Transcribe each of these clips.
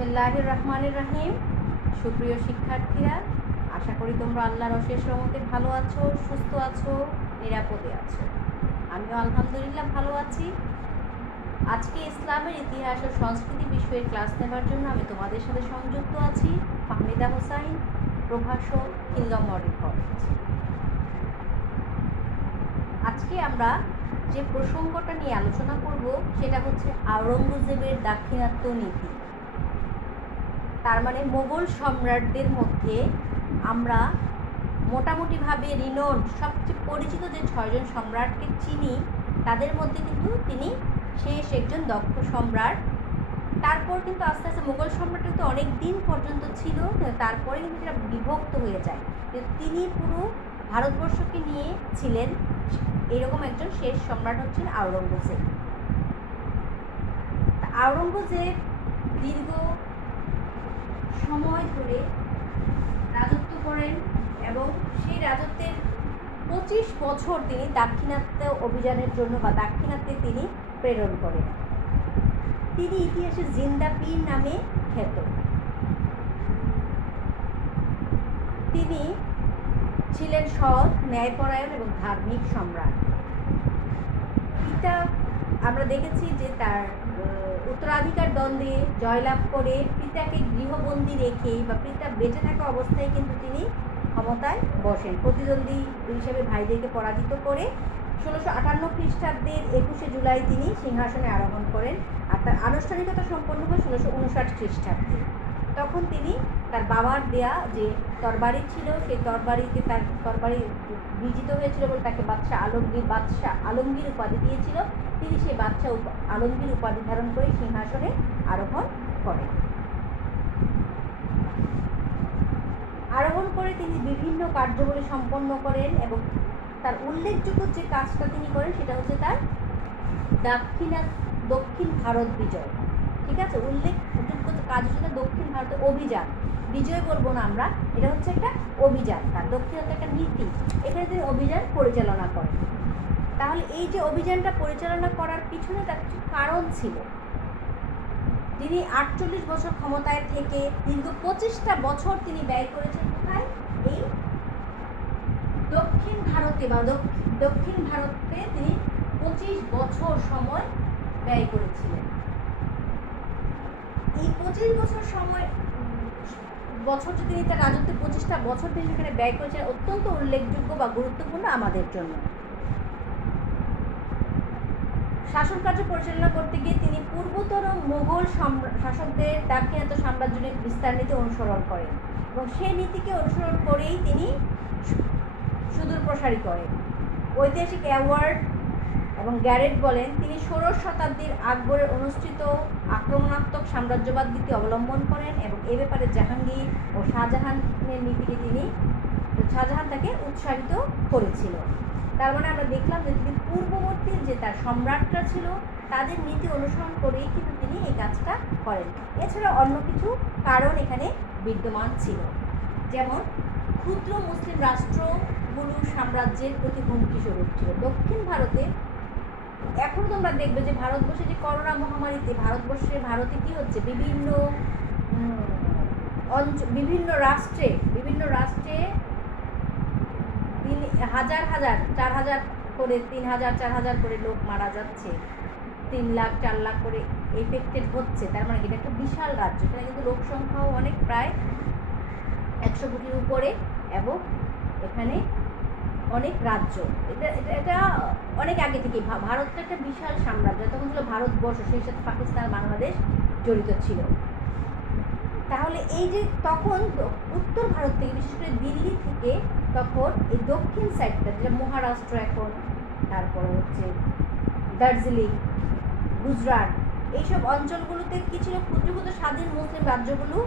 বিসমিল্লাহির রহমানির রহিম। সুপ্রিয় শিক্ষার্থীরা, আশা করি তোমরা আল্লাহর অশেষ রহমতে ভালো আছো, সুস্থ আছো, নিরাপদে আছো। আমিও আলহামদুলিল্লাহ ভালো আছি। আজকে ইসলামের ইতিহাস ও সংস্কৃতি বিষয়ে ক্লাস নেবার জন্য আমি তোমাদের সাথে সংযুক্ত আছি ফাহমিদা হোসাইন, প্রভাষক, কিংডম মডেল কলেজ। আজকে আমরা যে প্রসঙ্গটা নিয়ে আলোচনা করব সেটা হচ্ছে আওরঙ্গজেবের দাক্ষিণাত্য নীতি। তার মানে মোগল সম্রাটদের মধ্যে আমরা মোটামুটিভাবে রিনোড সবচেয়ে পরিচিত যে 6জন সম্রাটকে চিনি, তাদের মধ্যে কিন্তু তিনি শেষ একজন দক্ষ সম্রাট। তারপর কিন্তু আস্তে আস্তে মোগল সম্রাটের তো অনেক দিন পর্যন্ত ছিল, তারপরে কিন্তু সেটা বিভক্ত হয়ে যায়। তিনি পুরো ভারতবর্ষকে নিয়ে ছিলেন এরকম একজন শেষ সম্রাট হচ্ছেন আওরঙ্গজেব। আওরঙ্গজেব দীর্ঘ সময় ধরে রাজত্ব করেন এবং সেই রাজত্বের 25 বছর তিনি দাক্ষিণাত্য অভিযানের জন্য বা দাক্ষিণাত্যে তিনি প্রেরণ করেন। তিনি ইতিহাসে জিন্দা পীর নামে খ্যাত। তিনি ছিলেন সৎ, ন্যায়পরায়ণ এবং ধার্মিক সম্রাট। পিতা আমরা দেখেছি যে তার উত্তরাধিকার দ্বন্দ্বে জয়লাভ করে পিতাকে গৃহবন্দী রেখে বা পিতা বেঁচে থাকা অবস্থায় কিন্তু তিনি ক্ষমতায় বসেন। প্রতিদ্বন্দ্বী হিসেবে ভাইদেরকে পরাজিত করে 1658 খ্রিস্টাব্দের 21শে জুলাই তিনি সিংহাসনে আরোহণ করেন। আর তার আনুষ্ঠানিকতা সম্পন্ন হয় 1659 খ্রিস্টাব্দে। তখন তিনি তার বাবার দেয়া যে তরবারি ছিল, সেই তরবারিতে তার তরবারি বিজিত হয়েছিল বলে তাকে বাদশাহ আলমগীর উপাধি দিয়েছিল। তিনি সেই বাদশাহ আলমগীর উপাধি ধারণ করে সিংহাসনে আরোহণ করেন। আরোহণ করে তিনি বিভিন্ন কার্যবলী সম্পন্ন করেন এবং তার উল্লেখযোগ্য যে কাজটা তিনি করেন সেটা হচ্ছে তার দক্ষিণ ভারত বিজয়। ঠিক আছে, উল্লেখযোগ্য কাজ হচ্ছে দক্ষিণ ভারতের অভিযান। বিজয় বলবো না আমরা, এটা হচ্ছে একটা অভিযান, তার দক্ষিণাত্য একটা নীতি। এখানে তিনি অভিযান পরিচালনা করেন। তাহলে এই যে অভিযানটা পরিচালনা করার পিছনে তার কিছু কারণ ছিল। তিনি 48 বছর ক্ষমতায় থেকে দীর্ঘ 25টা বছর তিনি ব্যয় করেছেন কোথায়? এই দক্ষিণ ভারতে বা দক্ষিণ ভারতে তিনি 25 বছর সময় ব্যয় করেছিলেন। এই 25 বছর বছর তিনি তার রাজত্বে 25টা বছর তিনি সেখানে ব্যয় করেছেন, অত্যন্ত উল্লেখযোগ্য বা গুরুত্বপূর্ণ আমাদের জন্য। শাসন কার্য পরিচালনা করতে গিয়ে তিনি পূর্বতর মোগল শাসকদের দাক্ষিণাত্য সাম্রাজ্যের বিস্তার নীতি অনুসরণ করেন এবং সেই নীতিকে অনুসরণ করেই তিনি সুদূর প্রসারী করেন। ঐতিহাসিক অ্যাওয়ার্ড এবং গ্যারেট বলেন, তিনি 16 শতাব্দীর আকবরের অনুষ্ঠিত আক্রমণাত্মক সাম্রাজ্যবাদ নীতি অবলম্বন করেন এবং এ ব্যাপারে জাহাঙ্গীর ও শাহজাহানের নীতিকে শাহজাহান তাকে উৎসাহিত করেছিল। তার মানে আমরা দেখলাম যে তিনি পূর্ববর্তী যে তার সম্রাটরা ছিল তাদের নীতি অনুসরণ করেই কিন্তু তিনি এই কাজটা করেন। এছাড়া অন্য কিছু কারণ এখানে বিদ্যমান ছিল, যেমন ক্ষুদ্র মুসলিম রাষ্ট্রগুলো সাম্রাজ্যের প্রতি হুমকি স্বরূপ ছিল। দক্ষিণ ভারতে এখন তোমরা দেখবে যে ভারতবর্ষে যে করোনা মহামারীতে ভারতে কি হচ্ছে, বিভিন্ন রাষ্ট্রে হাজার 4,000 করে 3,000 4,000 করে লোক মারা যাচ্ছে, 3 লাখ 4 লাখ করে এফেক্টেড হচ্ছে। তার মানে এটা একটা বিশাল রাজ্য, এখানে কিন্তু লোক সংখ্যাও অনেক, প্রায় 100 কোটির উপরে, এবং এখানে অনেক রাজ্য। এটা অনেক আগে থেকে ভারতটা একটা বিশাল সাম্রাজ্য, তখন ছিল ভারতবর্ষ, সেই সাথে পাকিস্তান বাংলাদেশ জড়িত ছিল। তাহলে এই যে তখন উত্তর ভারত থেকে, বিশেষ করে দিল্লি থেকে তখন এই দক্ষিণ সাইডটা যেটা মহারাষ্ট্র এখন, তারপরে হচ্ছে দার্জিলিং, গুজরাট, এইসব অঞ্চলগুলোতে কি ছিল, ক্ষুদ্র ক্ষুদ্র স্বাধীন মুসলিম রাজ্যগুলো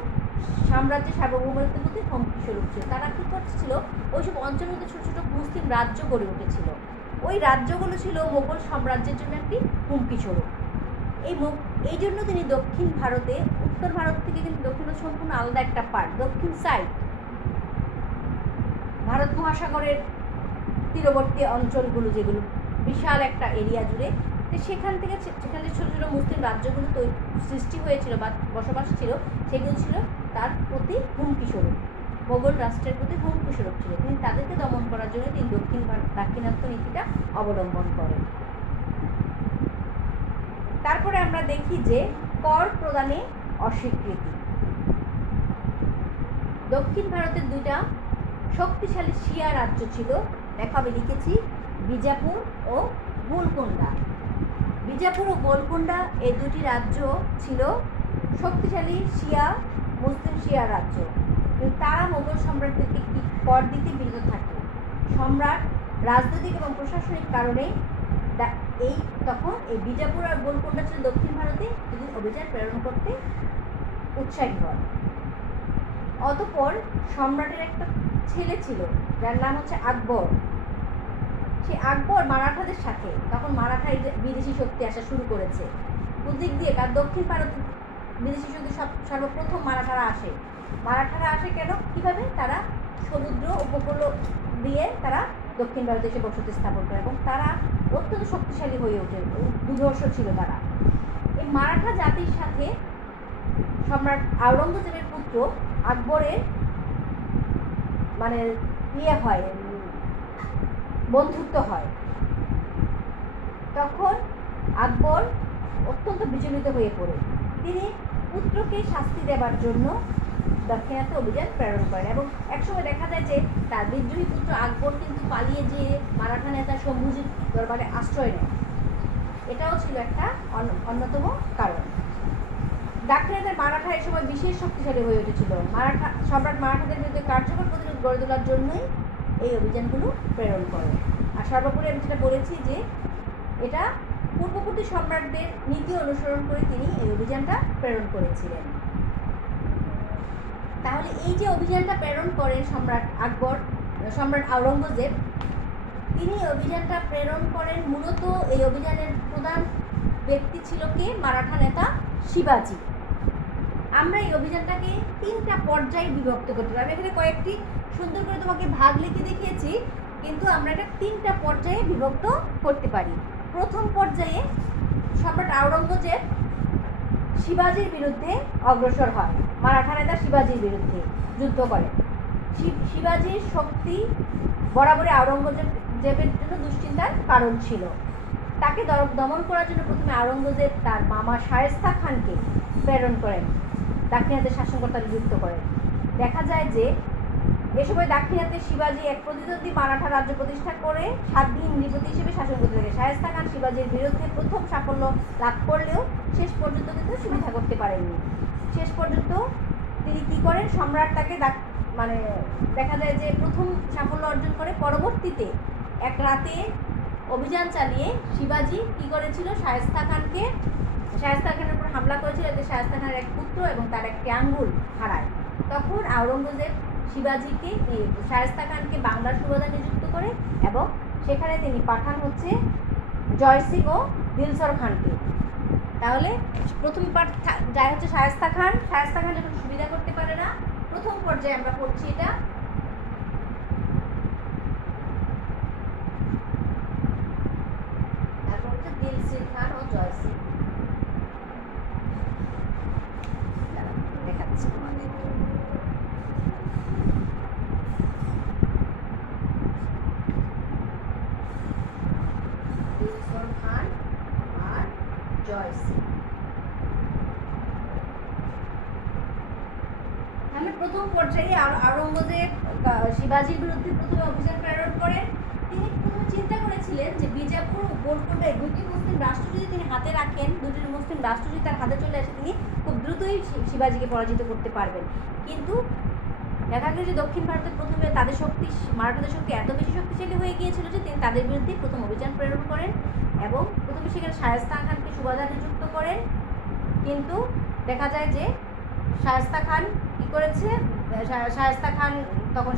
সাম্রাজ্যের সার্বভৌমত্বের প্রতি হুমকি স্বরূপ ছিল। তারা কী করছিল, ওইসব অঞ্চলগুলোতে ছোটো ছোটো মুসলিম রাজ্য গড়ে উঠেছিল। ওই রাজ্যগুলো ছিল মোগল সাম্রাজ্যের জন্য একটি হুমকি স্বরূপ। এই জন্য তিনি দক্ষিণ ভারতে, উত্তর ভারত থেকে কিন্তু দক্ষিণ সম্পূর্ণ আলাদা একটা পার্ট, দক্ষিণ সাইড ভারত মহাসাগরের তীরবর্তী অঞ্চলগুলো, যেগুলো বিশাল একটা এরিয়া জুড়ে, তো সেখানে যে ছোটো ছোটো মুসলিম রাজ্যগুলো সৃষ্টি হয়েছিল বা বসবাস ছিল, সেগুলো ছিল তার প্রতি হুমকি স্বরূপ, মোগল রাষ্ট্রের প্রতি হুমকি স্বরূপ ছিল। তিনি তাদেরকে দমন করার জন্য তিনি দাক্ষিণাত্য নীতিটা অবলম্বন করেন। তারপরে আমরা দেখি যে কর প্রদানে অস্বীকৃতি। দক্ষিণ ভারতের দুইটা শক্তিশালী শিয়া রাজ্য ছিল, দেখো আমি লিখেছি বিজাপুর ও গোলকোন্ডা। বিজাপুর ও গোলকোন্ডা এই দুটি রাজ্য ছিল শক্তিশালী মুসলিম শিয়া রাজ্য, কিন্তু তারা মোগল সম্রাটদেরকে কর দিতে বিরত থাকে। সম্রাট রাজনৈতিক এবং প্রশাসনিক কারণে তখন এই বিজাপুর আর গোলকোন্ডা ছিল দক্ষিণ ভারতে, তিনি অভিযান প্রেরণ করতে উৎসাহী হন। অতঃপর সম্রাটের একটা ছেলে ছিল যার নাম হচ্ছে আকবর। সেই আকবর মারাঠাদের সাথে, তখন মারাঠায় বিদেশি শক্তি আসা শুরু করেছে দুদিক দিয়ে, কারণ দক্ষিণ ভারতে বিদেশি শক্তি সর্বপ্রথম মারাঠারা আসে কেন, কিভাবে? তারা সমুদ্র উপকূল দিয়ে তারা দক্ষিণ ভারতে এসে বসতি স্থাপন করে এবং তারা অত্যন্ত শক্তিশালী হয়ে ওঠে, দুর্ধর্ষ ছিল তারা। এই মারাঠা জাতির সাথে সম্রাট আওরঙ্গজেবের পুত্র আকবরের বন্ধুত্ব হয়। তখন আকবর অত্যন্ত বিচলিত হয়ে পড়ে। তিনি পুত্রকে শাস্তি দেবার জন্য দাক্ষিণাত্য অভিযান প্রেরণ করেন এবং একসময় দেখা যায় যে তার বিদ্রোহী পুত্র আকবর কিন্তু পালিয়ে যেয়ে মারাঠা নেতা শম্ভুজির দরবারে আশ্রয় নেয়। এটাও ছিল একটা অন্যতম কারণ। দাক্ষিণাত্যের মারাঠা এই সময় বিশেষ শক্তিশালী হয়ে উঠেছিল। সম্রাট মারাঠাদের বিরুদ্ধে কার্যকর প্রতিরোধ গড়ে তোলার জন্যই এই অভিযানগুলো প্রেরণ করে। আর সর্বোপরি আমি যেটা বলেছি যে এটা পূর্ববর্তী সম্রাটদের নীতি অনুসরণ করে তিনি এই অভিযানটা প্রেরণ করেছিলেন। তাহলে এই যে অভিযানটা প্রেরণ করেন সম্রাট আওরঙ্গজেব, তিনি অভিযানটা প্রেরণ করেন মূলত এই অভিযানের প্রধান ব্যক্তি ছিল কে? মারাঠা নেতা শিবাজি। আমরা এই অভিযানটাকে 3টা পর্যায়ে বিভক্ত করতে পারি। আমি এখানে কয়েকটি সুন্দর করে তোমাকে ভাগ লিখে দেখিয়েছি, কিন্তু আমরা এটা 3টা পর্যায়ে বিভক্ত করতে পারি। প্রথম পর্যায়ে সম্রাট আওরঙ্গজেব শিবাজির বিরুদ্ধে অগ্রসর হয়, মারাঠা নেতা শিবাজির বিরুদ্ধে যুদ্ধ করে। শিবাজির শক্তি বরাবরই আওরঙ্গজেবের জন্য দুশ্চিন্তার কারণ ছিল। তাকে দমন করার জন্য প্রথমে আওরঙ্গজেব তার মামা শায়েস্তা খানকে প্রেরণ করেন, দাক্ষিণাত্যের শাসনকর্তা নিযুক্ত করেন। দেখা যায় যে এ সময় দাক্ষিণাত্যে শিবাজি এক প্রতিদ্বন্দ্বী মারাঠা রাজ্য প্রতিষ্ঠা করে স্বাধীন নৃপতি হিসেবে শাসন করতে থাকে। শায়েস্তা খান শিবাজির বিরুদ্ধে প্রথম সাফল্য লাভ করলেও শেষ পর্যন্ত কিন্তু সুবিধা করতে পারেননি। শেষ পর্যন্ত তিনি কী করেন, সম্রাট তাকে দেখা যায় যে প্রথম সাফল্য অর্জন করে। পরবর্তীতে এক রাতে অভিযান চালিয়ে শিবাজি কী করেছিল, শায়েস্তা খানের উপর হামলা করেছিল, এতে শায়েস্তা খানের এক পুত্র এবং তার একটি আঙ্গুল হারায়। তখন আওরঙ্গজেব শায়েস্তা খানকে বাংলার সুবাদার নিযুক্ত করে এবং সেখানে তিনি পাঠান হচ্ছে জয় সিং ও দিলসর খানকে। তাহলে প্রথম যায় হচ্ছে শায়েস্তা খান যখন সুবিধা করতে পারে না, প্রথম পর্যায়ে আমরা পড়ছি এটা। তারপর হচ্ছে দিলসির খান ও জয় সিং। দেখাচ্ছি তোমাদের। দিলসর খান আর জয় সিং। তাহলে প্রথম পর্যায়ে আওরঙ্গজেব শিবাজির বিরুদ্ধে প্রথমে অভিযান প্রেরণ করেন। তিনি প্রথমে চিন্তা করেছিলেন যে বিজাপুর ও গোলকোন্ডা দুটি মুসলিম রাষ্ট্র যদি তিনি হাতে রাখেন, দুটি মুসলিম রাষ্ট্র যদি তার হাতে চলে আসে, তিনি খুব দ্রুতই শিবাজিকে পরাজিত করতে পারবেন। কিন্তু দেখা গেল যে দক্ষিণ ভারতে প্রথমে মারাঠাদের শক্তি এত বেশি শক্তিশালী হয়ে গিয়েছিল যে তিনি তাদের বিরুদ্ধে প্রথম অভিযান প্রেরণ করেন এবং প্রথমে সেখানে শায়েস্তা খানকে সুবাদার নিযুক্ত করেন। কিন্তু দেখা যায় যে শায়েস্তা খান কী করেছে, শায়েস্তা খান তখন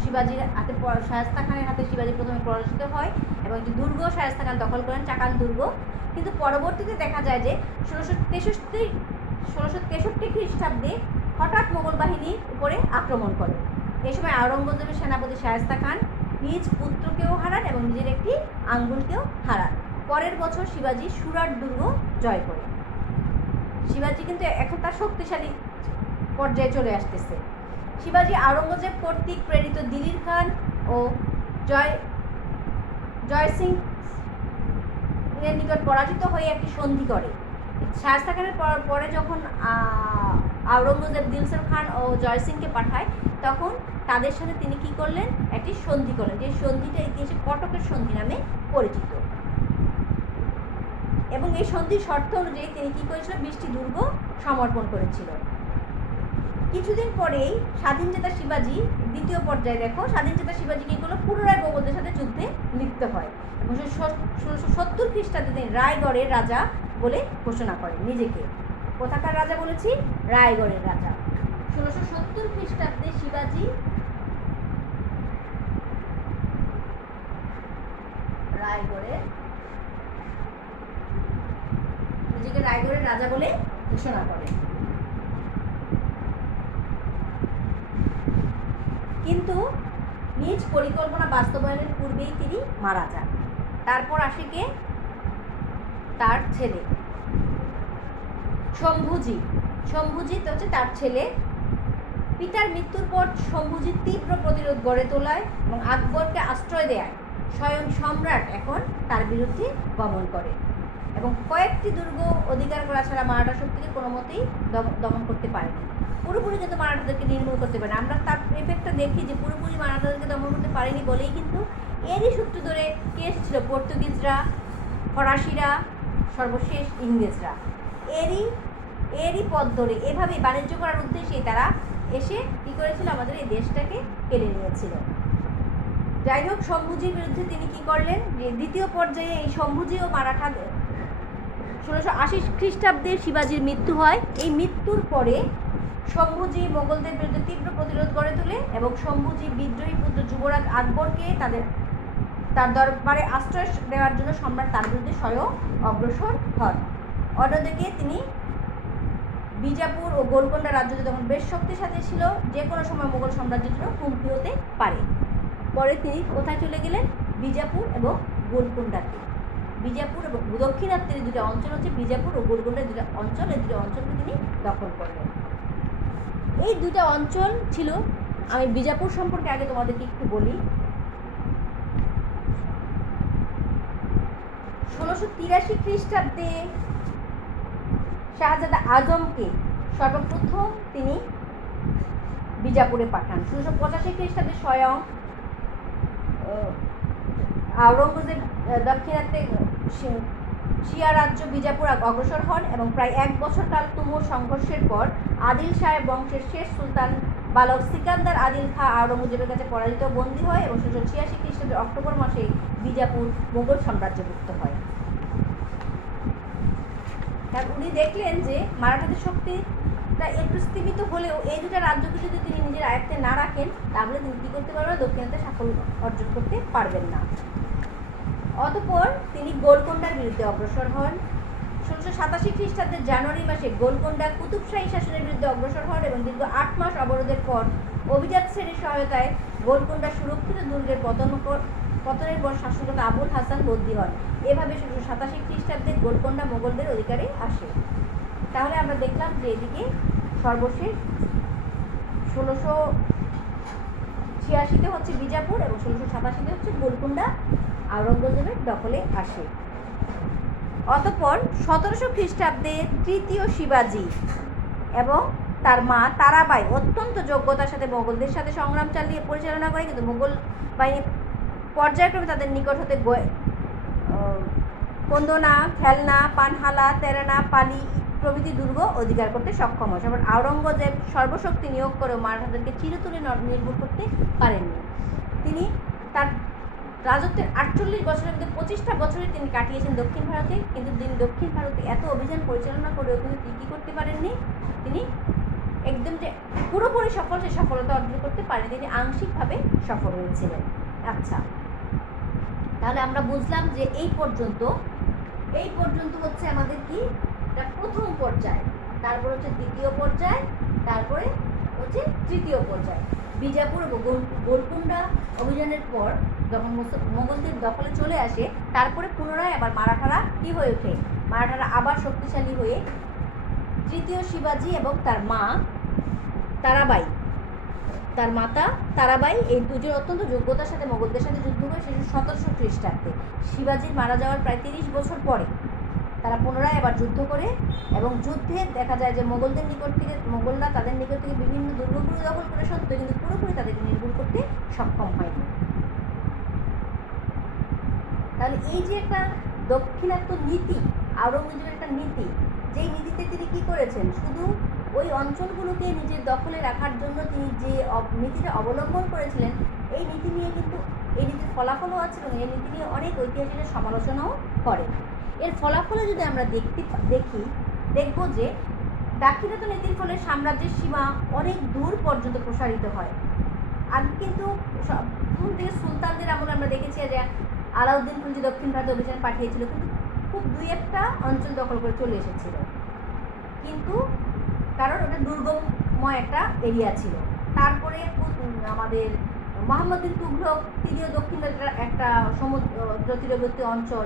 শায়েস্তা খানের হাতে শিবাজি প্রথমে পরাজিত হয় এবং একটি দুর্গ শায়েস্তা খান দখল করেন, চাকান দুর্গ। কিন্তু পরবর্তীতে দেখা যায় যে 1663 খ্রিস্টাব্দে হঠাৎ মোগল বাহিনীর উপরে আক্রমণ করে। এই সময় আওরঙ্গজেবের সেনাপতি শায়েস্তা খান নিজ পুত্রকেও হারান এবং নিজের একটি আঙ্গুলকেও হারান। পরের বছর শিবাজি সুরাট দুর্গ জয় করে। শিবাজি কিন্তু এখন তার শক্তিশালী পর্যায়ে চলে আসতেছে। শিবাজি আওরঙ্গজেব কর্তৃক প্রেরিত দিলির খান ও জয় সিং এর নিকট পরাজিত হয়ে একটি সন্ধি করে। শায়েস্তা খানের পরে যখন আওরঙ্গজেব দিলসর খান ও জয় সিংকে পাঠায়, তখন তাদের সাথে তিনি কি করলেন, একটি সন্ধি করলেন, যে সন্ধিটা ইতিহাসে কটকের সন্ধি নামে পরিচিত। এবং এই সন্ধির শর্ত অনুযায়ী তিনি কি করেছিল, 20টি দুর্গ সমর্পণ করেছিল। কিছুদিন পরেই স্বাধীনচেতা শিবাজি দ্বিতীয় পর্যায়ে দেখো, স্বাধীনচেতা শিবাজি কি করলো, পুনরায় মোগলদের সাথে যুদ্ধে লিপ্ত হয় এবং 1670 খ্রিস্টাব্দে তিনি রায়গড়ের রাজা বলে ঘোষণা করেন নিজেকে। কোথাকার রাজা বলেছি, রায়গড়ের রাজা। 1670 খ্রিস্টাব্দে শিবাজি রায়গড়ের নিজেকে রায়গড়ের রাজা বলে ঘোষণা করেন। কিন্তু নিজ পরিকল্পনা বাস্তবায়নের পূর্বেই তিনি মারা যান। তারপর আসে কে, তার ছেলে শম্ভুজি। শম্ভুজিৎ হচ্ছে তার ছেলে। পিতার মৃত্যুর পর শম্ভুজিৎ তীব্র প্রতিরোধ গড়ে তোলায় এবং আকবরকে আশ্রয় দেয় স্বয়ং সম্রাট এখন তার বিরুদ্ধে গমন করে এবং কয়েকটি দুর্গ অধিকার করা ছাড়া মারাঠা শক্তিকে কোনো মতেই দমন করতে পারেনি। পুরোপুরি কিন্তু মারাঠাদেরকে নির্মূল করতে পারে। আমরা তার এফেক্টটা দেখি যে পুরোপুরি মারাঠাদেরকে দমন করতে পারেনি বলেই কিন্তু এরই সূত্র ধরে কে এসেছিল, পর্তুগিজরা, ফরাসিরা, সর্বশেষ ইংরেজরা। এরই পথ ধরে এভাবেই বাণিজ্য করার উদ্দেশ্যেই তারা এসে কী করেছিল, আমাদের এই দেশটাকে কেড়ে নিয়েছিল। যাই হোক, শম্ভুজির বিরুদ্ধে তিনি কি করলেন, যে দ্বিতীয় পর্যায়ে এই শম্ভুজি ও মারাঠা 1680 খ্রিস্টাব্দে শিবাজির মৃত্যু হয়। এই মৃত্যুর পরে শম্ভুজি মোগলদের বিরুদ্ধে তীব্র প্রতিরোধ গড়ে তোলে এবং শম্ভুজি বিদ্রোহী পুত্র যুবরাজ আকবরকে তার দরবারে আশ্রয় দেওয়ার জন্য সম্রাট তার বিরুদ্ধে স্বয়ং অগ্রসর হন। অন্যদিকে তিনি বিজাপুর ও গোলকোন্ডা রাজ্য তখন বেশ শক্তিশালী ছিল, যে কোনো সময় মোগল সাম্রাজ্যের জন্য হুমকি হতে পারে। পরে তিনি কোথায় চলে গেলেন, বিজাপুর এবং গোলকোন্ডাতে। বিজাপুর এবং দক্ষিণাত্যের দুটো অঞ্চল হচ্ছে বিজাপুর ও গোলকোন্ডার দুটো অঞ্চল, এই দুটো অঞ্চলকে তিনি দখল করলেন। এই দুটো অঞ্চল ছিল, আমি বিজাপুর সম্পর্কে আগে তোমাদেরকে একটু বলি। 1683 খ্রিস্টাব্দে শাহজাদা আজমকে সর্বপ্রথম তিনি বিজাপুরে পাঠান। 1685 খ্রিস্টাব্দে স্বয়ং আওরঙ্গজেব দক্ষিণাত্যে শিয়া রাজ্য বিজাপুর অগ্রসর হন এবং প্রায় 1 বছর কাল তুমুল সংঘর্ষের পর আদিল শাহের বংশের শেষ সুলতান বালক সিকান্দার আদিল খাঁ আওরঙ্গজেবের কাছে পরাজিত বন্দী হয় এবং 1686 খ্রিস্টাব্দের অক্টোবর মাসে বিজাপুর মোগল সাম্রাজ্যভুক্ত হয়। উনি দেখলেন যে মারাঠাদের শক্তিটা একটু স্তীমিত হলেও এই দুটো রাজ্যকে যদি তিনি নিজের আয়ত্তে না রাখেন, তাহলে তিনি কী করতে পারবেন, দক্ষিণাত্যে সাফল্য অর্জন করতে পারবেন না। অতঃপর তিনি গোলকোন্ডার বিরুদ্ধে অগ্রসর হন। 1687 খ্রিস্টাব্দের জানুয়ারি মাসে গোলকোন্ডা কুতুবশাহী শাসনের বিরুদ্ধে অগ্রসর হন এবং দীর্ঘ 8 মাস অবরোধের পর অভিজাত শ্রেণীর সহায়তায় গোলকোন্ডা সুরক্ষিত দুর্গের পতনের পর শাসকতা আবুল হাসান বন্দী হন। এভাবে 1687 খ্রিস্টাব্দে গোলকোন্ডা মোগলদের অধিকারে আসে। তাহলে আমরা দেখলাম যে এদিকে সর্বশেষ 1686-তে হচ্ছে বিজাপুর এবং 1687-তে হচ্ছে গোলকোন্ডা আওরঙ্গজেবের দখলে আসে। অতঃপর 1700 খ্রিস্টাব্দে তৃতীয় শিবাজি এবং তার মা তারাবাই অত্যন্ত যোগ্যতার সাথে মোগলদের সাথে সংগ্রাম পরিচালনা করে, কিন্তু মোগল বাহিনী পর্যায়ক্রমে তাদের নিকট হতে কন্দনা, খেলনা, পানহালা, তেরানা, পালি প্রভৃতি দুর্গ অধিকার করতে সক্ষম হয়। তারপর আওরঙ্গজেব সর্বশক্তি নিয়োগ করেও মারাঠাদেরকে চিরতরে নির্মূল করতে পারেননি। তিনি তার রাজত্বের 48 বছরের মধ্যে 25টা বছরই তিনি কাটিয়েছেন দক্ষিণ ভারতে, কিন্তু তিনি দক্ষিণ ভারতে এত অভিযান পরিচালনা করেও কিন্তু তিনি কী করতে পারেননি, তিনি একদম যে পুরোপুরি সে সফলতা অর্জন করতে পারেন, তিনি আংশিকভাবে সফল হয়েছিলেন। আচ্ছা, তাহলে আমরা বুঝলাম যে এই পর্যন্ত হচ্ছে আমাদের কি, এটা প্রথম পর্যায়, তারপর হচ্ছে দ্বিতীয় পর্যায়, তারপরে হচ্ছে তৃতীয় পর্যায়। বিজাপুর এবং গোলকোন্ডা অভিযানের পর যখন মোগলদের দখলে চলে আসে, তারপরে পুনরায় আবার মারাঠারা কী হয়ে ওঠে, মারাঠারা আবার শক্তিশালী হয়ে তৃতীয় শিবাজি এবং তার মা তারাবাই, তার মাতা তারাবাই, এই দুজন অত্যন্ত যোগ্যতার সাথে মোগলদের সাথে যুদ্ধ করে 1700 খ্রিস্টাব্দে শিবাজির মারা যাওয়ার প্রায় 30 বছর পরে তারা পুনরায় আবার যুদ্ধ করে, এবং যুদ্ধে দেখা যায় যে মোগলরা তাদের নিকট থেকে বিভিন্ন দুর্গগুলো দখল করে সত্ত্বেও কিন্তু পুরোপুরি তাদেরকে নির্মূল করতে সক্ষম হয়নি। তাহলে এই যে একটা দক্ষিণাত্য নীতি, আওরঙ্গজেবের একটা নীতি, যেই নীতিতে তিনি কী করেছেন, শুধু ওই অঞ্চলগুলোকে নিজের দখলে রাখার জন্য তিনি যে নীতিটা অবলম্বন করেছিলেন, এই নীতি নিয়ে কিন্তু এই নীতির ফলাফলও আছে এবং এই নীতি নিয়ে অনেক ঐতিহাসিকের সমালোচনাও করে। এর ফলাফলে যদি আমরা দেখব যে দাক্ষিণাত্য নীতির ফলে সাম্রাজ্যের সীমা অনেক দূর পর্যন্ত প্রসারিত হয়। আগে কিন্তু প্রথম থেকে সুলতানদের আমলে আমরা দেখেছি যে আলাউদ্দিন খিলজি দক্ষিণ ভারতে অভিযান পাঠিয়েছিল, কিন্তু খুব 2-1টা অঞ্চল দখল করে চলে এসেছিল, কিন্তু কারণ ওটা দুর্গমময় একটা এরিয়া ছিল। তারপরে আমাদের মোহাম্মদ বিন তুগলক, তিনিও দক্ষিণ ভারতের একটা সমুদ্র তীরবর্তী অঞ্চল,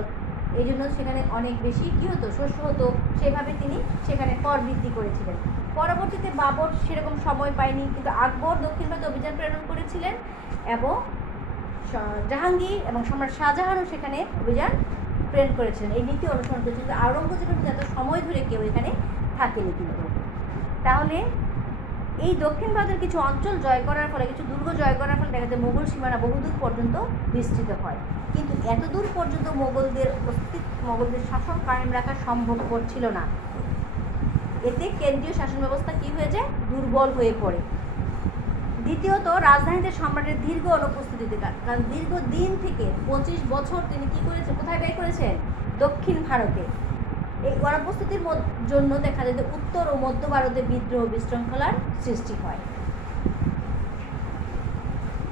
এই জন্য সেখানে অনেক বেশি কী হতো, শস্য হতো, সেভাবে তিনি সেখানে কর বৃদ্ধি করেছিলেন। পরবর্তীতে বাবর সেরকম সময় পায়নি, কিন্তু আকবর দক্ষিণ ভারতে অভিযান প্রেরণ করেছিলেন এবং জাহাঙ্গীর এবং সম্রাট শাহজাহানও সেখানে অভিযান প্রেরণ করেছিলেন, এই নীতি অনুসরণ করেছেন। কিন্তু আওরঙ্গজেবের এত সময় ধরে কেউ এখানে থাকেনি কিন্তু। তাহলে এই দক্ষিণ ভারতের কিছু অঞ্চল জয় করার ফলে, কিছু দুর্গ জয় করার ফলে দেখা যায় মোগল সীমানা বহুদূর পর্যন্ত বিস্তৃত হয়, কিন্তু এত দূর পর্যন্ত মোগলদের শাসন কায়েম রাখা সম্ভবপর ছিল না। এতে কেন্দ্রীয় শাসন ব্যবস্থা কী হয়ে যায়, দুর্বল হয়ে পড়ে। দ্বিতীয়ত, রাজধানীতে সম্রাটের দীর্ঘ অনুপস্থিতিতে, কারণ দীর্ঘদিন থেকে 25 বছর তিনি কী করেছেন, কোথায় ব্যয় করেছেন, দক্ষিণ ভারতে। এই অনুপস্থিতির জন্য দেখা যায় যে উত্তর ও মধ্য ভারতে বিদ্রোহ বিশৃঙ্খলার সৃষ্টি হয়।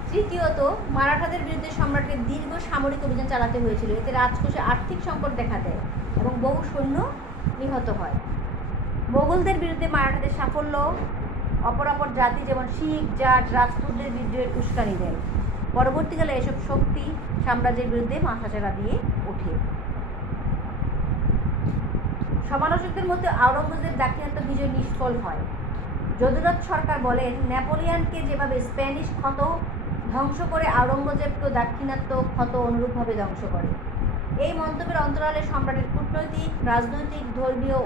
তৃতীয়ত, মারাঠাদের বিরুদ্ধে সম্রাটকে দীর্ঘ সামরিক অভিযান চালাতে হয়েছিল, এতে রাজকোষে আর্থিক সংকট দেখা দেয় এবং বহু সৈন্য নিহত হয়। মোগলদের বিরুদ্ধে মারাঠাদের সাফল্য অপরাপর জাতি যেমন শিখ, জাট, রাজপুতদের বিদ্রোহের উস্কানি দেয়। পরবর্তীকালে এসব শক্তি সাম্রাজ্যের বিরুদ্ধে মাথাচাড়া দিয়ে ওঠে। সমালোচকদের মধ্যে আওরঙ্গজেব দাক্ষিণাত্য বিজয় নিষ্ফল হয়। যদুনাথ সরকার বলেন, নেপোলিয়ানকে যেভাবে স্প্যানিশ ক্ষত ধ্বংস করে, আওরঙ্গজেবকেও দাক্ষিণাত্য ক্ষত অনুরূপভাবে ধ্বংস করে। এই মন্তব্যের অন্তরালে সম্রাটের কূটনৈতিক, রাজনৈতিক, ধর্মীয়,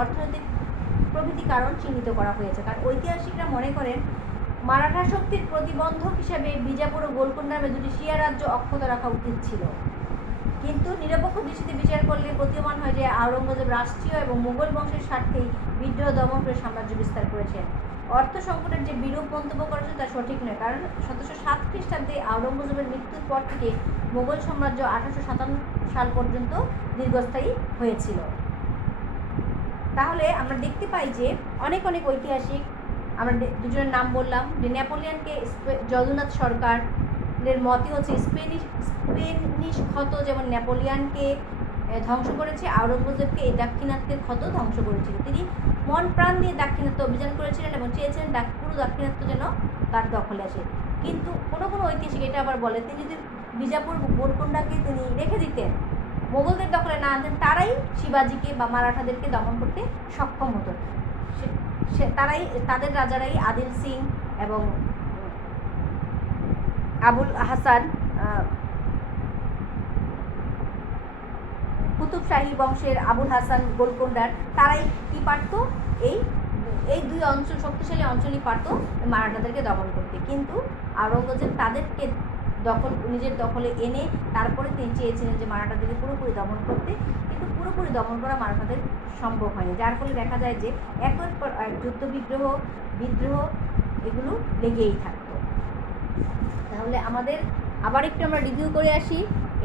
অর্থনৈতিক প্রভৃতি কারণ চিহ্নিত করা হয়েছে। কারণ ঐতিহাসিকরা মনে করেন মারাঠা শক্তির প্রতিবন্ধক হিসাবে বিজাপুর ও গোলকোন্ডা নামে দুটি শিয়া রাজ্য অক্ষত রাখা উচিত ছিল, কিন্তু নিরপেক্ষ দৃষ্টিতে বিচার করলে প্রতীয়মান হয় যে আওরঙ্গজেব রাষ্ট্রীয় এবং মুঘল বংশের স্বার্থেই বিদ্রোহ দমন করে সাম্রাজ্য বিস্তার করেছেন। অর্থ সংকটের যে বিরূপ মন্তব্য করেছে তা সঠিক নয়, কারণ 1707 খ্রিস্টাব্দে আওরঙ্গজেবের মৃত্যুর পর থেকে মুঘল সাম্রাজ্য 1857 সাল পর্যন্ত দীর্ঘস্থায়ী হয়েছিল। তাহলে আমরা দেখতে পাই যে অনেক ঐতিহাসিক, আমরা দুজনের নাম বললাম, যে নেপোলিয়ানকে যদুনাথ সরকারের মতে হচ্ছে স্পেনিশ ক্ষত যেমন নেপোলিয়ানকে ধ্বংস করেছে, আওরঙ্গজেবকে এই দাক্ষিণাত্যের ক্ষত ধ্বংস করেছিল। তিনি মন প্রাণ দিয়ে দাক্ষিণাত্য অভিযান করেছিলেন এবং চেয়েছিলেন পুরো দাক্ষিণাত্য যেন তার দখলে আসে। কিন্তু কোনো ঐতিহাসিক এটা আবার বলে, তিনি যদি বিজাপুর গোলকোন্ডাকে তিনি রেখে দিতেন, মোগলদের দখলে না আনতেন, তারাই শিবাজিকে বা মারাঠাদেরকে দমন করতে সক্ষম হতো। তাদের রাজারাই আদিল সিং এবং আবুল হাসান, কুতুব শাহী বংশের আবুল হাসান গোলকোন্ডার, তারাই কি পারত, এই দুই অঞ্চল, শক্তিশালী অঞ্চলই পারত মারাঠাদেরকে দমন করতে। কিন্তু আওরঙ্গজেব তাদেরকে নিজের দখলে এনে তারপরে তিনি চেয়েছিলেন যে মারাঠাদেরকে পুরোপুরি দমন করতে, কিন্তু পুরোপুরি দমন করা মারাঠাদের সম্ভব হয়নি, যার ফলে দেখা যায় যে একের পর এক যুদ্ধ বিদ্রোহ এগুলো লেগেই থাকতো। তাহলে আমাদের আবার একটু আমরা রিভিউ করে আসি।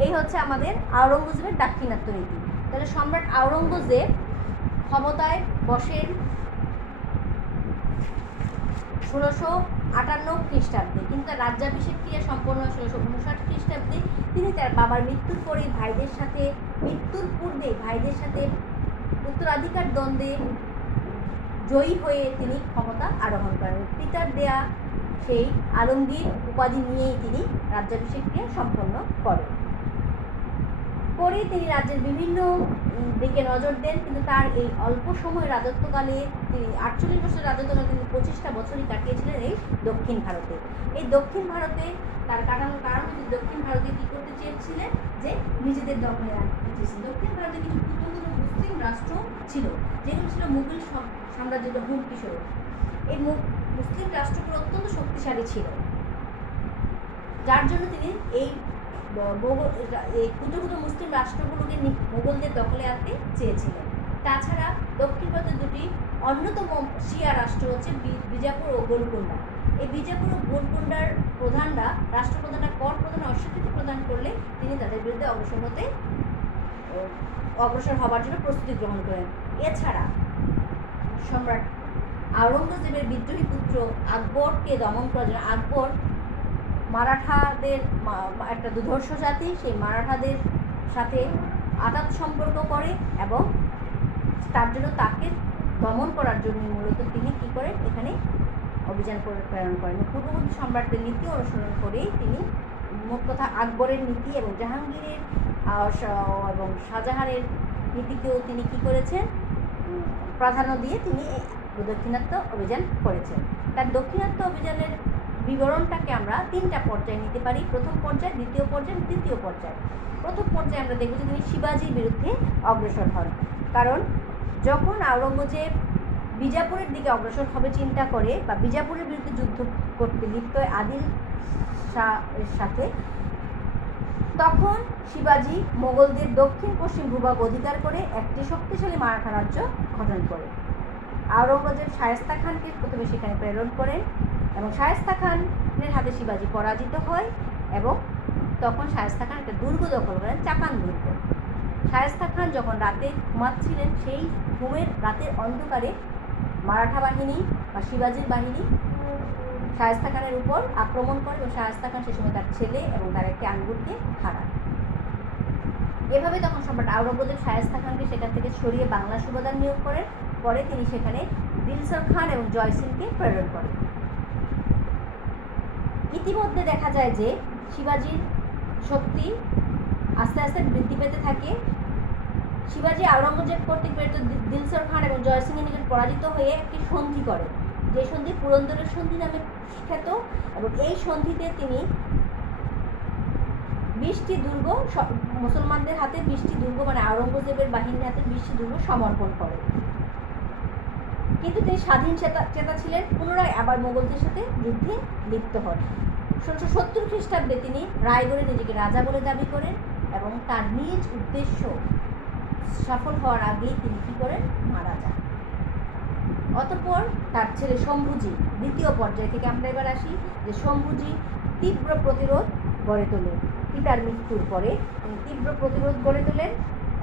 এই হচ্ছে আমাদের আওরঙ্গজেবের দাক্ষিণাত্য নীতি। তাহলে সম্রাট আওরঙ্গজেব ক্ষমতায় বসেন 1658 খ্রিস্টাব্দে, কিন্তু তার রাজ্যাভিষেক ক্রিয়া সম্পন্ন হয় 1659 খ্রিস্টাব্দে। তিনি তার বাবার মৃত্যুর পূর্বেই ভাইদের সাথে উত্তরাধিকার দ্বন্দ্বে জয়ী হয়ে তিনি ক্ষমতা আরোহণ করেন। পিতার দেয়া সেই আলমগীর উপাধি নিয়েই তিনি রাজ্যাভিষেককে সম্পন্ন করেন। তিনি রাজ্যের বিভিন্ন দিকে নজর দেন, কিন্তু তার এই অল্প সময় রাজত্বকালে তিনি 48 বছর রাজত্বকালে তিনি 25টা বছরই কাটিয়েছিলেন এই দক্ষিণ ভারতে। এই দক্ষিণ ভারতে তার কাটানোর কারণ হচ্ছে দক্ষিণ ভারতে কী করতে চেয়েছিলেন, যে নিজেদের দখলে রাখতে চেয়েছিলেন। দক্ষিণ ভারতে কিছু ক্ষুদ্র মুসলিম রাষ্ট্র ছিল, যেগুলো ছিল মুঘল সাম্রাজ্যের হুমকি স্বরূপ। এই মুসলিম রাষ্ট্রগুলো অত্যন্ত শক্তিশালী ছিল, যার জন্য তিনি এই ক্ষুদ্র ক্ষুদ্র মুসলিম রাষ্ট্রগুলোকে মোগলদের দখলে আনতে চেয়েছিলেন। তাছাড়া দক্ষিণ ভারতের দুটি অন্যতম শিয়া রাষ্ট্র হচ্ছে বিজাপুর ও গোলকুন্ডা। এই বিজাপুর ও গোলকুন্ডার প্রধানরা, রাষ্ট্রপ্রধানরা কর প্রদানে অস্বীকৃতি প্রদান করলে তিনি তাদের বিরুদ্ধে অগ্রসর হবার জন্য প্রস্তুতি গ্রহণ করেন। এছাড়া সম্রাট আওরঙ্গজেবের বিদ্রোহী পুত্র আকবরকে দমন করার জন্য আকবর মারাঠাদের একটা দুর্ধর্ষ জাতি, সেই মারাঠাদের সাথে আঘাত সম্পর্ক করে এবং তার জন্য তাকে দমন করার জন্য মূলত তিনি কী করেন, এখানে অভিযান প্রেরণ করেন। পূর্ববর্তী সম্রাটদের নীতি অনুসরণ করেই তিনি, মোট কথা আকবরের নীতি এবং জাহাঙ্গীরের এবং শাহজাহানের নীতিকেও তিনি কী করেছেন, প্রাধান্য দিয়ে তিনি এই দক্ষিণাত্য অভিযান করেছেন। তার দক্ষিণাত্য অভিযানের বিবরণটাকে আমরা 3টা পর্যায়ে নিতে পারি। প্রথম পর্যায়, দ্বিতীয় পর্যায়, তৃতীয় পর্যায়। প্রথম পর্যায়ে আমরা দেখব যে তিনি শিবাজির বিরুদ্ধে অগ্রসর হন, কারণ যখন আওরঙ্গজেব বিজাপুরের দিকে অগ্রসর হবে চিন্তা করে বা বিজাপুরের বিরুদ্ধে যুদ্ধ করতে লিপ্ত হয় আদিল শাহের সাথে, তখন শিবাজি মোগলদের দক্ষিণ পশ্চিম ভূভাগ অধিকার করে একটি শক্তিশালী মারাঠা রাজ্য গঠন করে। আওরঙ্গজেব শায়েস্তা খানকে প্রথমে সেখানে প্রেরণ করেন এবং শায়েস্তা খানের হাতে শিবাজি পরাজিত হয় এবং তখন শায়েস্তা খান একটা দুর্গ দখল করেন, চাপান দুর্গ। শায়েস্তা খান যখন রাতে ঘুমাচ্ছিলেন, সেই ঘুমের রাতের অন্ধকারে মারাঠা বাহিনী বা শিবাজির বাহিনী শায়েস্তা খানের উপর আক্রমণ করে এবং শায়েস্তা খান সে সময় তার ছেলে এবং তার একটি আঙ্গুরকে হারান। এভাবে তখন সম্রাট আওরঙ্গজেব শায়েস্তা খানকে সেখান থেকে সরিয়ে বাংলা সুবাদার নিয়োগ করেন। পরে তিনি সেখানে দিলসর খান এবং জয় সিংকে প্রেরণ করেন। ইতিমধ্যে দেখা যায় যে শিবাজির শক্তি আস্তে আস্তে বৃদ্ধি পেতে থাকে। শিবাজি আওরঙ্গজেব কর্তৃক প্রেরিত দিলসর খান এবং জয় সিংয়ের নিকট পরাজিত হয়ে একটি সন্ধি করেন, যে সন্ধি পুরন্দরের সন্ধি নামে খ্যাত, এবং এই সন্ধিতে তিনি 20টি দুর্গ মুসলমানদের হাতে, 20টি দুর্গ মানে আওরঙ্গজেবের বাহিনীর হাতে 20টি দুর্গ সমর্পণ করেন। কিন্তু তিনি স্বাধীন চেতা ছিলেন, পুনরায় আবার মোগলদের সাথে যুদ্ধে লিপ্ত হন। 1670 খ্রিস্টাব্দে তিনি রায়গড়ে নিজেকে রাজা বলে দাবি করেন এবং তার নিজ উদ্দেশ্য সফল হওয়ার আগেই তিনি কী করেন, মারা যান। অতঃপর তার ছেলে শম্ভুজি, দ্বিতীয় পর্যায় থেকে আমরা এবার আসি, যে শম্ভুজি তীব্র প্রতিরোধ গড়ে তোলেন। পিতার মৃত্যুর পরে তিনি তীব্র প্রতিরোধ গড়ে তোলেন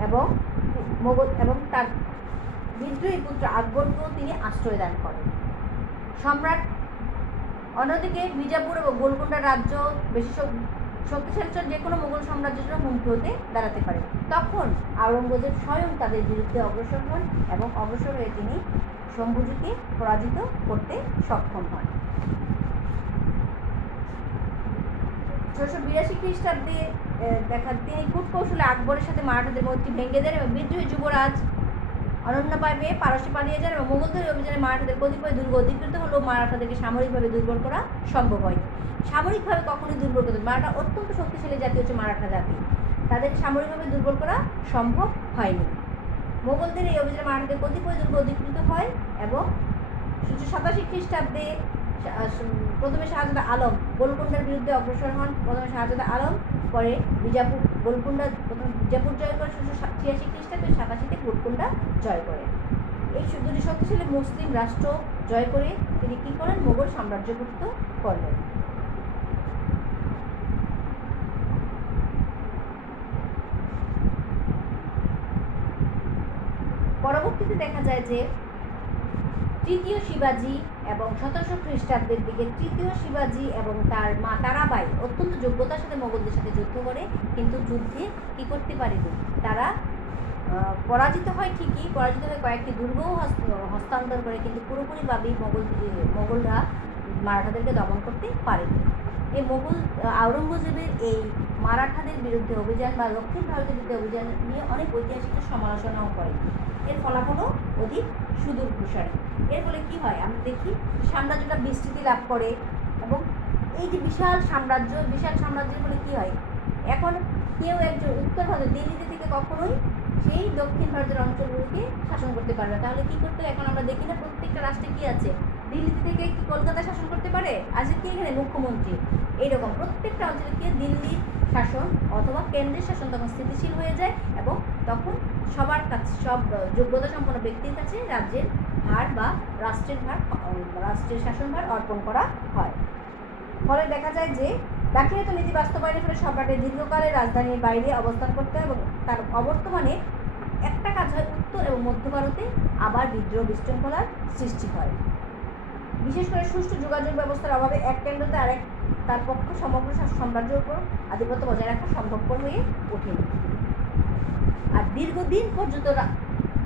এবং তার বিদ্রোহী পুত্র আকবরকেও তিনি আশ্রয় দান করেন। সম্রাট অন্যদিকে বিজাপুর এবং গোলকুন্ডা রাজ্য বেশি শক্তিশালী যে কোনো মোগল সাম্রাজ্যের জন্য হুমকি হতে দাঁড়াতে পারে। তখন আওরঙ্গজেব স্বয়ং তাদের বিরুদ্ধে অগ্রসর হন এবং অগ্রসর হয়ে তিনি শম্ভুজিকে পরাজিত করতে সক্ষম হন। 1682 খ্রিস্টাব্দে তিনি কূটকৌশলে আকবরের সাথে মারাঠাদের মৈত্রী ভেঙে দেন এবং বিদ্রোহী যুবরাজ অনন্যপায় পেয়ে পারস্যে পালিয়ে যান এবং মোগলদের অভিযানে মারাঠাদের কতিপয় দুর্গ অধিকৃত হলেও মারাঠাদেরকে সামরিকভাবে দুর্বল করা সম্ভব হয়নি। সামরিকভাবে কখনোই দুর্বল করতে, মারাঠা অত্যন্ত শক্তিশালী জাতি হচ্ছে মারাঠা জাতি, তাদেরকে সামরিকভাবে দুর্বল করা সম্ভব হয়নি। মোগলদের এই অভিযানে মারাঠাদের কতিপয় দুর্গ অধিকৃত হয় এবং 1787 খ্রিস্টাব্দে প্রথমে শাহজাদা আলম গোলকুন্ডার বিরুদ্ধে অগ্রসর হন। প্রথমে শাহজাদা আলম, পরে বিজাপুর, গোলকুন্ডা প্রথমে বিজাপুর জয় করে 1686 খ্রিস্টাব্দে, 87তে গোলকুন্ডা জয় করেন। এই দুটি শক্তিশালী মুসলিম রাষ্ট্র জয় করে তিনি কী করেন, মোগল সাম্রাজ্যভুক্ত করলেন। পরবর্তীতে দেখা যায় যে তৃতীয় শিবাজি এবং 1700 খ্রিস্টাব্দের দিকে তৃতীয় শিবাজি এবং তার মা তারাবাই অত্যন্ত যোগ্যতার সাথে মোগলদের সাথে যুদ্ধ করে, কিন্তু যুদ্ধে কী করতে পারেনি, তারা পরাজিত হয় ঠিকই, পরাজিত হয়ে কয়েকটি দুর্গও হস্তান্তর করে, কিন্তু পুরোপুরিভাবেই মোগলরা মারাঠাদেরকে দমন করতে পারেনি। এই মোগল আওরঙ্গজেবের এই মারাঠাদের বিরুদ্ধে অভিযান বা দক্ষিণ ভারতের বিরুদ্ধে অভিযান নিয়ে অনেক ঐতিহাসিকরা সমালোচনাও করে। এর ফলাফলও অধিক সুদূর প্রসারী। এর ফলে কি হয়, আমরা দেখি সাম্রাজ্যটা বিস্তৃতি লাভ করে এবং এই যে বিশাল সাম্রাজ্যের ফলে কি হয়, এখন কেউ একজন উত্তর ভারতের দিল্লিতে থেকে কখনোই সেই দক্ষিণ ভারতের অঞ্চলগুলোকে শাসন করতে পারবে। তাহলে কি করতে, এখন আমরা দেখি না প্রত্যেকটা রাষ্ট্রে কি আছে, দিল্লিতে থেকে কি কলকাতা শাসন করতে পারে, আছে কি এখানে মুখ্যমন্ত্রী। এইরকম প্রত্যেকটা অঞ্চলে কি দিল্লির শাসন অথবা কেন্দ্রের শাসন তখন স্থিতিশীল হয়ে যায় এবং তখন সবার কাছে, সব যোগ্যতা সম্পন্ন ব্যক্তির কাছে রাজ্যের ভার বা রাষ্ট্রের শাসনভার অর্পণ করা হয়। ফলে দেখা যায় যে দাক্ষিণাত্য নীতি বাস্তবায়নের ফলে সম্রাটের দীর্ঘকালে রাজধানীর বাইরে অবস্থান করতে হয় এবং তার অবর্তমানে একটা কাজ হয়, উত্তর এবং মধ্য ভারতে আবার বিদ্রোহ বিশৃঙ্খলার সৃষ্টি হয়। বিশেষ করে সুষ্ঠু যোগাযোগ ব্যবস্থার অভাবে এক কেন্দ্রতে আরেক তার পক্ষে সমগ্র সাম্রাজ্যের উপর আধিপত্য বজায় রাখা সম্ভবপর হয়ে ওঠেনি। আর দীর্ঘদিন পর্যন্ত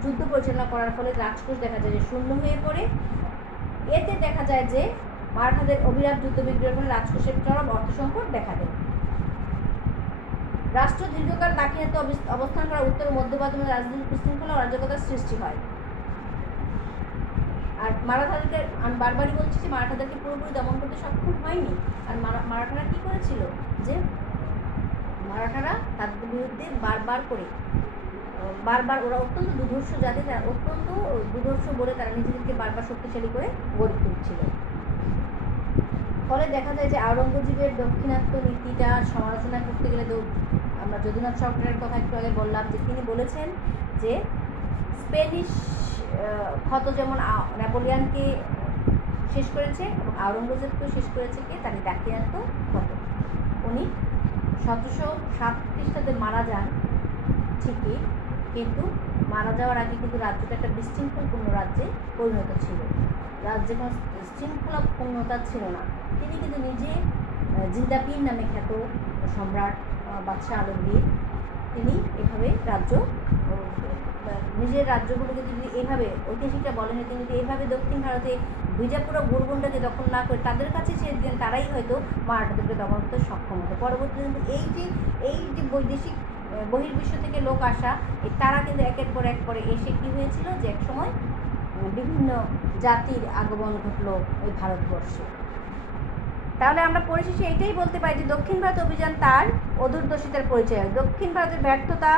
যুদ্ধ পরিচালনা করার ফলে রাজকোষ দেখা যায় যে শূন্য হয়ে পড়ে। এতে দেখা যায় যে মারাঠাদের অবিরাট যুদ্ধ বিগ্রহের ফলে রাজকোষের চরম অর্থ সংকট দেখা দেয়। রাষ্ট্র দীর্ঘকাল দাক্ষিণাত্যে অবস্থান করা উত্তর ও মধ্য ভারতের মধ্যে রাজনৈতিক বিশৃঙ্খলা ও অরাজকতার সৃষ্টি হয়। আর মারাঠাদেরকে, আমি বারবারই বলছি যে মারাঠাদেরকে পুরোপুরি দমন করতে সক্ষম হয়নি। আর মারাঠারা কী করেছিল, যে মারাঠারা তাদের বিরুদ্ধে বারবার ওরা অত্যন্ত দুর্ধর্ষ জাতি, তারা অত্যন্ত দুর্ধর্ষ বলে তারা নিজেদেরকে বারবার শক্তিশালী করে গড়ে তুলছিল। ফলে দেখা যায় যে আওরঙ্গজেবের দাক্ষিণাত্য নীতিটা সমালোচনা করতে গেলে আমরা যদুনাথ সরকারের কথা একটু আগে বললাম, যে তিনি বলেছেন যে স্প্যানিশ ক্ষত যেমন নেপোলিয়ানকে শেষ করেছে এবং আওরঙ্গজেবকেও শেষ করেছে কে, তার দাক্ষিণাত্য ক্ষত। উনি 1707 খ্রিস্টাব্দে মারা যান ঠিকই, কিন্তু মারা যাওয়ার আগে কিন্তু রাজ্যটা একটা বিশৃঙ্খলপূর্ণ রাজ্যে পরিণত ছিল। রাজ্যে কোনো শৃঙ্খলাপূর্ণতা ছিল না। তিনি কিন্তু নিজে জিন্দাপীর নামে খ্যাত সম্রাট বাদশাহ আলমগীর, তিনি এভাবে নিজের রাজ্যগুলোকে যদি এইভাবে, ঐতিহাসিকরা বলেন তিনি যদি এইভাবে দক্ষিণ ভারতে বিজাপুর ও গোলকুণ্ডাকে দখল না করে তাদের কাছে ছেড়ে দেন, তারাই হয়তো মারাঠাদেরকে দমন করতে সক্ষম হতো। পরবর্তীতে কিন্তু এই যে বহির্বিশ্ব থেকে লোক আসা, তারা কিন্তু একের পর এক করে এসে কী হয়েছিল, যে এক সময় বিভিন্ন জাতির আগমন ঘটলো ওই ভারতবর্ষে। তাহলে আমরা পরিশেষে এটাই বলতে পারি যে দক্ষিণ ভারত অভিযান তার অদূরদর্শিতার পরিচয় হয়। দক্ষিণ ভারতের ব্যর্থতা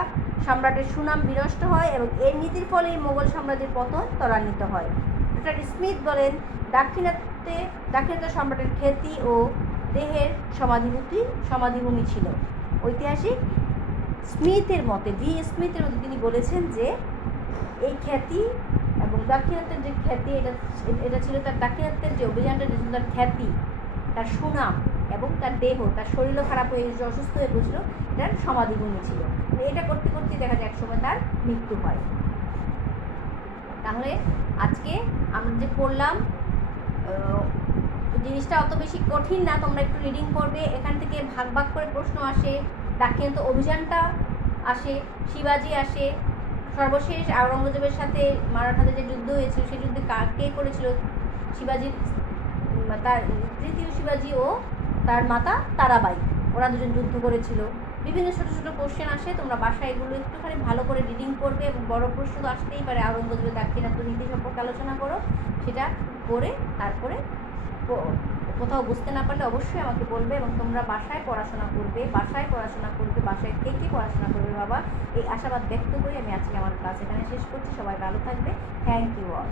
সম্রাটের সুনাম বিনষ্ট হয় এবং এর নীতির ফলেই মোগল সাম্রাজ্যের পতন ত্বরান্বিত হয়। ডক্টর স্মিথ বলেন, দাক্ষিণাত্য সম্রাটের খ্যাতি ও দেহের সমাধিভূমি ছিল। ঐতিহাসিক স্মিথের মতে, স্মিথের মতে তিনি বলেছেন যে এই খ্যাতি এবং দাক্ষিণাত্যের যে খ্যাতি, এটা ছিল তার দাক্ষিণাত্যের যে অভিযানটা, তার খ্যাতি, তার সুনাম এবং তার দেহ, তার শরীরও খারাপ হয়ে অসুস্থ হয়ে পড়ছিল, এটার সমাধিভূমি ছিল। এটা করতে করতে দেখা যায় একসময় তার মৃত্যু হয়। তাহলে আজকে আমরা যে পড়লাম, জিনিসটা অত বেশি কঠিন না, তোমরা একটু রিডিং করবে, এখান থেকে ভাগ ভাগ করে প্রশ্ন আসে। দাক্ষিণাত্য অভিযানটা আসে, শিবাজি আসে, সর্বশেষ আওরঙ্গজেবের সাথে মারাঠাদের যে যুদ্ধ হয়েছিল সেই যুদ্ধে কে করেছিল, শিবাজির তার তৃতীয় শিবাজি ও তার মাতা তারাবাই, ওরা দুজন যুদ্ধ করেছিল। বিভিন্ন ছোটো ছোটো কোশ্চেন আসে, তোমরা বাসায় এগুলো একটুখানি ভালো করে রিডিং করবে এবং বড় প্রশ্ন তো আসতেই পারে, আওরঙ্গজেবের দাক্ষিণাত্য নীতি সম্পর্কে আলোচনা করো, সেটা করে তারপরে কোথাও বুঝতে না পারলে অবশ্যই আমাকে বলবে এবং তোমরা বাসায় পড়াশোনা করবে, বাসায় থেকে পড়াশোনা করবে বাবা, এই আশাবাদ ব্যক্ত করে আমি আজকে আমার ক্লাস এখানে শেষ করছি। সবাই ভালো থাকবে। Thank you all.